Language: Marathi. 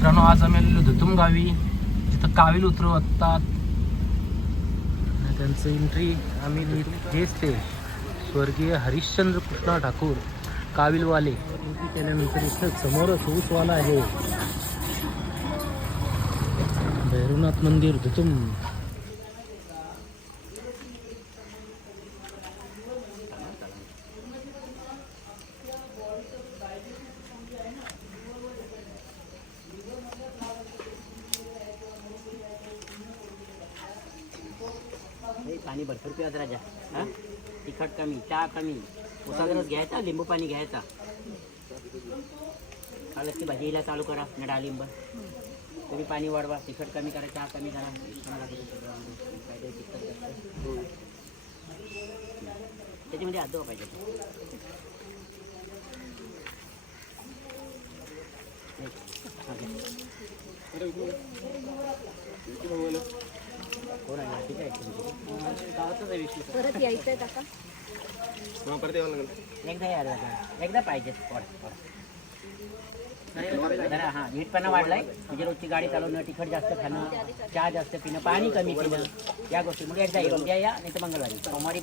मित्रांनो, आज आम्ही आलेलो धुतुम गावी, जिथं कावील उतरवतात. त्यांचं एंट्री आम्ही हेच ते स्वर्गीय हरिश्चंद्र कृष्णा ठाकूर काविलवाले एंट्री केल्यानंतर इथं समोरच ऊसवाला आहे. भैरवनाथ मंदिर धुतुम. पाणी भरपूर पिवत राजा. हा, तिखट कमी, चहा कमी, उसागरच घ्यायचा, लिंबू पाणी घ्यायचा. कालची भाजीला चालू करा ना, डाळिंब तुम्ही पाणी वाढवा, तिखट कमी करा, चहा कमी करा. त्याच्यामध्ये आदो पाहिजे. कोण आहे? ठीक आहे, गावातच आहे विषय. परत यायचंय काका. एकदा या दादा, एकदा पाहिजे. जरा हा नीटपणा वाढलाय, म्हणजे रोजची गाडी चालवणं, तिखट जास्त खाणं, चहा जास्त पिणं, पाणी कमी पिणं, या गोष्टी म्हणजे एकदा येऊन द्या या, नाही तर मंगळवारी सोमवारी